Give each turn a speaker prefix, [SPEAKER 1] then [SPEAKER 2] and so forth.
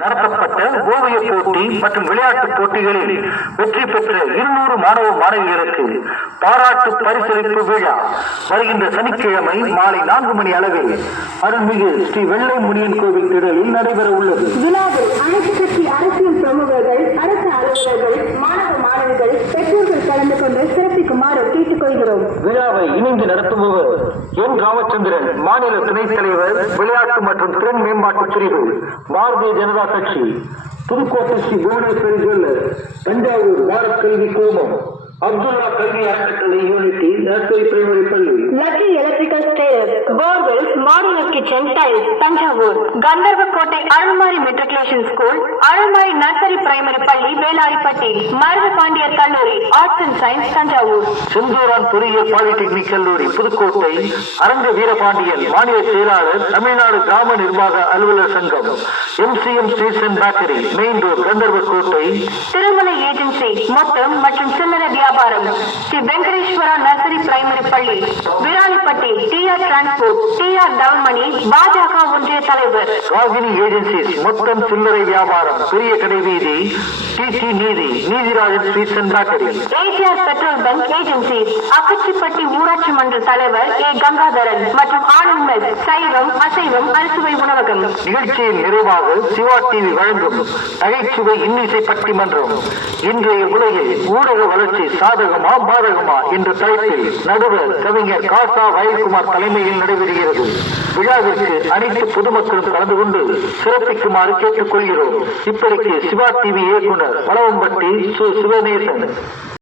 [SPEAKER 1] நடத்தப்பட்ட ஓவிய போட்டி மற்றும் விளையாட்டுப் போட்டிகளில் வெற்றி பெற்ற இருநூறு மாணவ மாணவியருக்கு பாராட்டு பரிசளிப்பு விழா. வருகின்ற சனிக்கிழமை மாலை நான்கு மணி அளவில் அருள்மிகு ஸ்ரீ வெள்ளை முனியன் கோவில் திடலில் நடைபெற உள்ளது
[SPEAKER 2] விழாவில் அனைத்து கட்சி அரசியல் பிரமுகர்கள் கொண்டு சிறப்பிக்குமாறு கேட்டுக்கொள்கிறோம்.
[SPEAKER 1] விழாவை இணைந்து நடத்துபவர் என் ராமச்சந்திரன் மாநில துணைத் தலைவர் விளையாட்டு மற்றும் திறன் மேம்பாட்டு பிரிவு பாரதிய ஜனதா கட்சி புதுக்கோட்டை ஸ்ரீ புவனேஸ்வரி ஜுவல்லர் தஞ்சாவூர் பாரத் கல்வி குழுமம் அப்துல்லா கல்வி அறக்கட்டளை யூனிட்டி நர்சரி பிரைமரி பள்ளி.
[SPEAKER 2] Lucky modular kitchen tiles Thanjavur Gandarvakottai Arulmari matriculation school Arulmari nursery primary பள்ளி வேலாரிப்பட்டி மருது பாண்டியர் கல்லூரி arts and science Thanjavur.
[SPEAKER 1] Senthuran பொறியியல் பாலிடெக்னிக் கல்லூரி புதுக்கோட்டை அரங்க வீரபாண்டியன் மாநில செயலாளர் தமிழ்நாடு கிராம நிர்வாக அலுவலர் சங்கம் MCM and bakery main road Gandarvakottai.
[SPEAKER 2] Tirumala agency மொத்தம் மற்றும் சில்லறை வியாபாரம். ஸ்ரீ வெங்கடேஸ்வரா நர்சரி பிரைமரி பள்ளி விராலிப்பட்டி பாஜக ஒன்றிய தலைவர்.
[SPEAKER 1] ராகினி ஏஜென்சிஸ் மொத்தம் சில்லறை வியாபாரம் பெரிய கடை வீதி டிடி நீதி Neethirajan sweets and bakery
[SPEAKER 2] ACR petrol bunk agency Akkachipatti ஊராட்சி மன்ற தலைவர் ஏ கங்காதரன் மற்றும் மெஸ் சைவம் அசைவம் அறுசுவை உணவகம்.
[SPEAKER 1] நிகழ்ச்சியில் நிறைவாக சிவா டிவி வழங்கும் நகைச்சுவை இன்னிசை பட்டிமன்றம். இன்றைய உலகில் ஊடக வளர்ச்சி சாதகமா பாதகமா என்ற தலைப்பில் நடுவர் கவிஞர் காசா வயல்குமார் தலைமையில் நடைபெறுகிறது. விழாவிற்கு அனைத்து பொதுமக்களும் கலந்து கொண்டு சிறப்பிக்குமாறு கேட்டுக்கொள்கிறோம். இப்படிக்கு சிவா டிவி இயக்குனர் பலவம்பட்டி சு சிவநேசன்.